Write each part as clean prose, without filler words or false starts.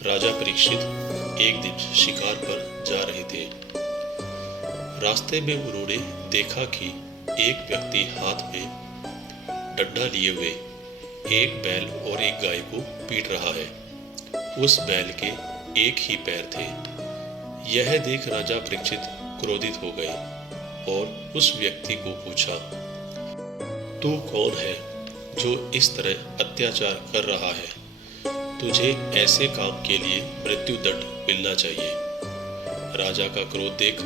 राजा परीक्षित एक दिन शिकार पर जा रहे थे। रास्ते में उन्होंने देखा कि एक व्यक्ति हाथ में डंडा लिए हुए एक बैल और एक गाय को पीट रहा है। उस बैल के एक ही पैर थे। यह देख राजा परीक्षित क्रोधित हो गए और उस व्यक्ति को पूछा, तू कौन है जो इस तरह अत्याचार कर रहा है? तुझे ऐसे काम के लिए मृत्यु दंड मिलना चाहिए। राजा का क्रोध देख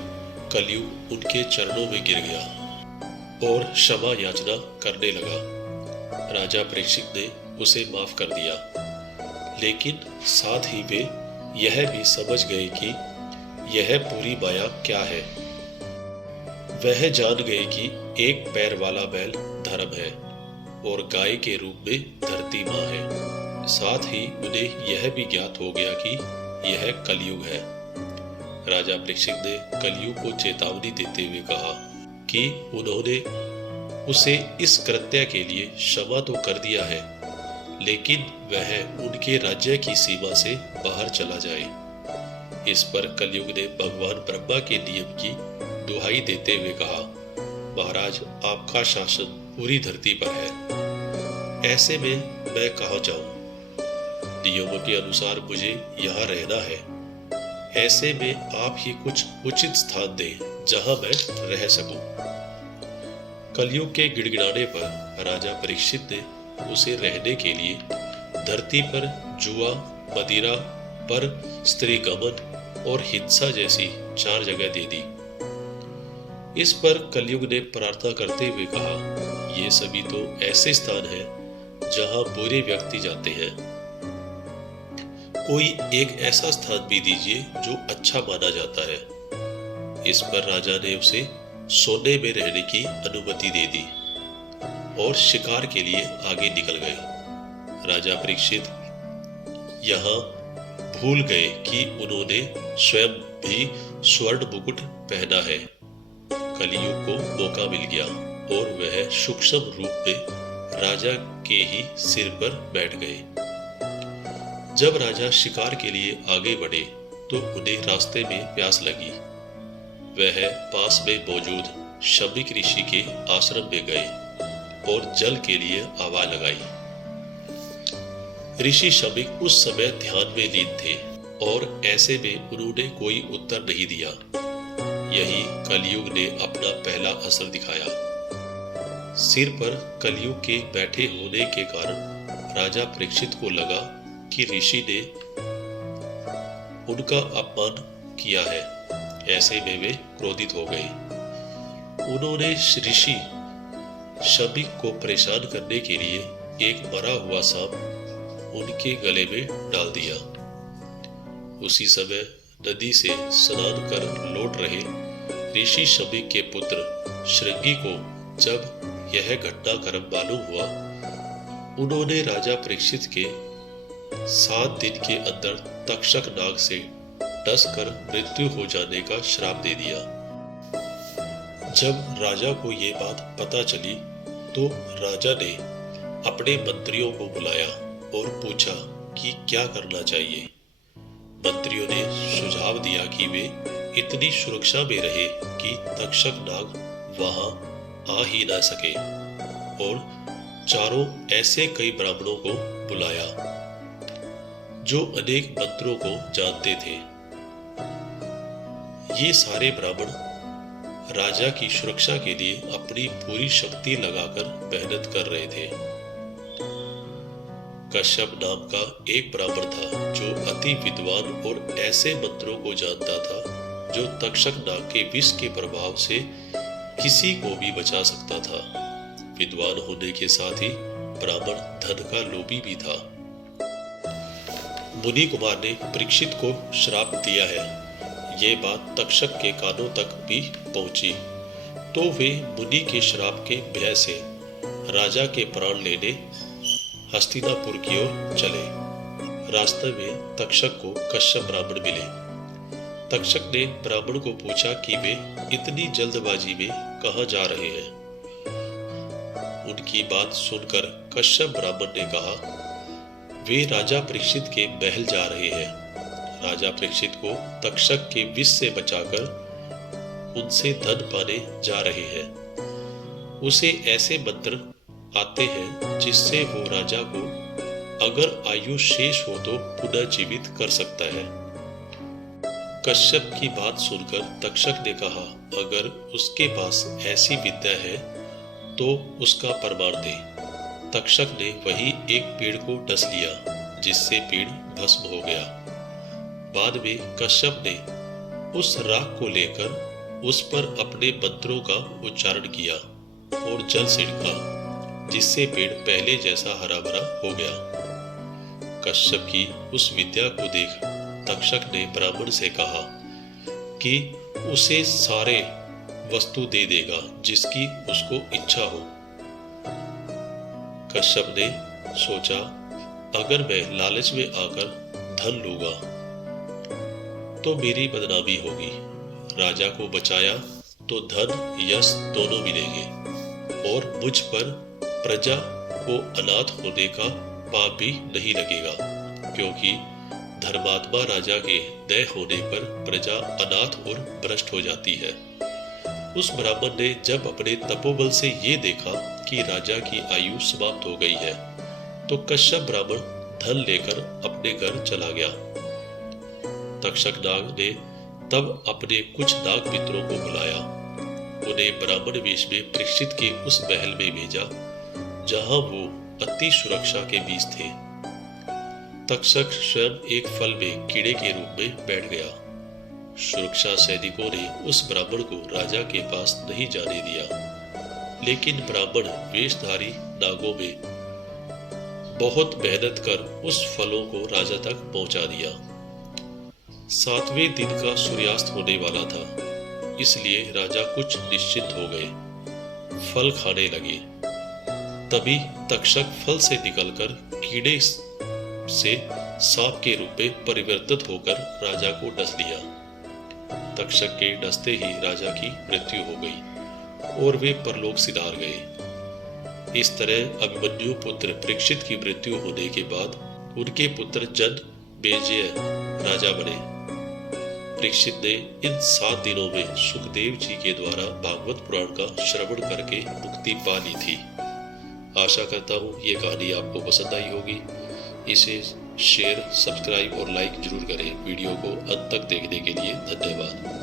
कलयुग उनके चरणों में गिर गया और क्षमा याचना करने लगा। राजा परीक्षित ने उसे माफ कर दिया, लेकिन साथ ही वे यह भी समझ गए कि यह पूरी माया क्या है। वह जान गए कि एक पैर वाला बैल धर्म है और गाय के रूप में धरती माँ है। साथ ही उन्हें यह भी ज्ञात हो गया कि यह कलयुग है। राजा परीक्षित ने कलयुग को चेतावनी देते हुए कहा कि उन्होंने उसे इस कृत्य के लिए क्षमा तो कर दिया है, लेकिन वह उनके राज्य की सीमा से बाहर चला जाए। इस पर कलयुग ने भगवान ब्रह्मा के नियम की दुहाई देते हुए कहा, महाराज, आपका शासन पूरी धरती पर है, ऐसे में मैं कहाँ जाऊं? नियमों के अनुसार मुझे यहाँ रहना है। ऐसे में आप ही कुछ उचित स्थान दें जहां मैं रह सकूं। कलयुग के गिड़गिड़ाने पर राजा परीक्षित ने उसे रहने के लिए धरती पर जुआ, मदिरा, पर स्त्री गमन और हिंसा जैसी 4 जगह दे दी। इस पर कलयुग ने प्रार्थना करते हुए कहा, ये सभी तो ऐसे स्थान हैं जहां बुरे व्यक्ति जाते हैं। कोई एक ऐसा स्थान भी दीजिए जो अच्छा माना जाता है। इस पर राजा ने उसे सोने में रहने की अनुमति दे दी और शिकार के लिए आगे निकल गए। राजा परीक्षित यहाँ भूल गए कि उन्होंने स्वयं भी स्वर्ण मुकुट पहना है। कलयुग को मौका मिल गया और वह सूक्ष्म रूप में राजा के ही सिर पर बैठ गए। जब राजा शिकार के लिए आगे बढ़े तो उन्हें रास्ते में प्यास लगी। वह पास में मौजूद शमीक ऋषि के आश्रम में गए और जल के लिए आवाज लगाई। ऋषि शमीक उस समय ध्यान में लीन थे और ऐसे में उन्होंने कोई उत्तर नहीं दिया। यही कलयुग ने अपना पहला असर दिखाया। सिर पर कलयुग के बैठे होने के कारण राजा परीक्षित को लगा कि ऋषि ने उनका अपमान किया है। ऐसे में वे क्रोधित हो गए। उन्होंने ऋषि शमीक को परेशान करने के लिए एक मरा हुआ सांप उनके गले में डाल दिया। उसी समय नदी से स्नान कर लौट रहे ऋषि शमीक के पुत्र श्रृंगी को जब यह घटनाक्रम मालूम हुआ, उन्होंने राजा परीक्षित के 7 दिन के अंदर तक्षक नाग से डस कर मृत्यु हो जाने का श्राप दे दिया। जब राजा को ये बात पता चली तो राजा ने अपने मंत्रियों को बुलाया और पूछा कि क्या करना चाहिए। मंत्रियों ने सुझाव दिया कि वे इतनी सुरक्षा में रहे कि तक्षक नाग वहां आ ही ना सके और चारों ऐसे कई ब्राह्मणों को बुलाया जो अनेक मंत्रों को जानते थे। ये सारे ब्राह्मण राजा की सुरक्षा के लिए अपनी पूरी शक्ति लगाकर मेहनत कर रहे थे। कश्यप नाम का एक ब्राह्मण था जो अति विद्वान और ऐसे मंत्रों को जानता था जो तक्षक नाग के विष के प्रभाव से किसी को भी बचा सकता था। विद्वान होने के साथ ही ब्राह्मण धन का लोभी भी था। मुनि कुमार ने परीक्षित को श्राप दिया है। ये बात तक्षक के कानों तक भी पहुंची तो वे मुनि के श्राप के भय से राजा के प्राण लेने हस्तिनापुर की ओर चले। रास्ते में तक्षक को कश्यप ब्राह्मण मिले। तक्षक ने ब्राह्मण को पूछा कि वे इतनी जल्दबाजी में कहां जा रहे हैं। उनकी बात सुनकर कश्यप ब्राह्मण ने कहा, वे राजा परीक्षित के महल जा रहे हैं। राजा परीक्षित को तक्षक के विष से बचाकर उनसे धन पाने जा रहे हैं। उसे ऐसे मंत्र आते हैं जिससे वो राजा को अगर आयु शेष हो तो पुनः जीवित कर सकता है। कश्यप की बात सुनकर तक्षक ने कहा, अगर उसके पास ऐसी विद्या है तो उसका प्रमाण दे। तक्षक ने वही एक पेड़ को डस लिया जिससे पेड़ भस्म हो गया। बाद में कश्यप ने उस राख को लेकर उस पर अपने मंत्रों का उच्चारण किया और जल छिड़का जिससे पेड़ पहले जैसा हरा भरा हो गया। कश्यप की उस विद्या को देख तक्षक ने ब्राह्मण से कहा कि उसे सारे वस्तु दे देगा जिसकी उसको इच्छा हो। कश्यप ने सोचा, अगर मैं लालच में आकर धन लूंगा तो मेरी बदनामी होगी। राजा को बचाया तो धन यश दोनों मिलेंगे और मुझ पर प्रजा को अनाथ होने का पाप भी नहीं लगेगा, क्योंकि धर्मात्मा राजा के न होने पर प्रजा अनाथ और भ्रष्ट हो जाती है। उस ब्राह्मण ने जब अपने तपोबल से ये देखा कि राजा की आयु समाप्त हो गई है तो कश्यप ब्राह्मण धन लेकर अपने घर चला गया। तक्षक नाग ने तब अपने कुछ नाग मित्रों को बुलाया, उन्हें ब्राह्मण वेश में परीक्षित के उस महल में भेजा जहां वो अति सुरक्षा के बीच थे। तक्षक स्वयं एक फल में कीड़े के रूप में बैठ गया। सुरक्षा सैनिकों ने उस ब्राह्मण को राजा के पास नहीं जाने दिया, लेकिन ब्राह्मण वेशधारी नागों में बहुत मेहनत कर उस फलों को राजा तक पहुंचा दिया। 7वें दिन का सूर्यास्त होने वाला था, इसलिए राजा कुछ निश्चिंत हो गए, फल खाने लगे। तभी तक्षक फल से निकलकर कीड़े से सांप के रूप में परिवर्तित होकर राजा को डस लिया। तक्षक के डसते ही राजा की मृत्यु हो गई और वे परलोक सिधार गए। इस तरह अभिमन्यु पुत्र परीक्षित की मृत्यु होने के बाद उनके पुत्र जनमेजय राजा बने। परीक्षित ने इन 7 दिनों में सुखदेव जी के द्वारा भागवत पुराण का श्रवण करके मुक्ति पा ली थी। आशा करता हूँ ये कहानी आपको पसंद आई होगी। इसे शेयर, सब्सक्राइब और लाइक जरूर करें। वीडियो को अंत तक देखने के लिए धन्यवाद।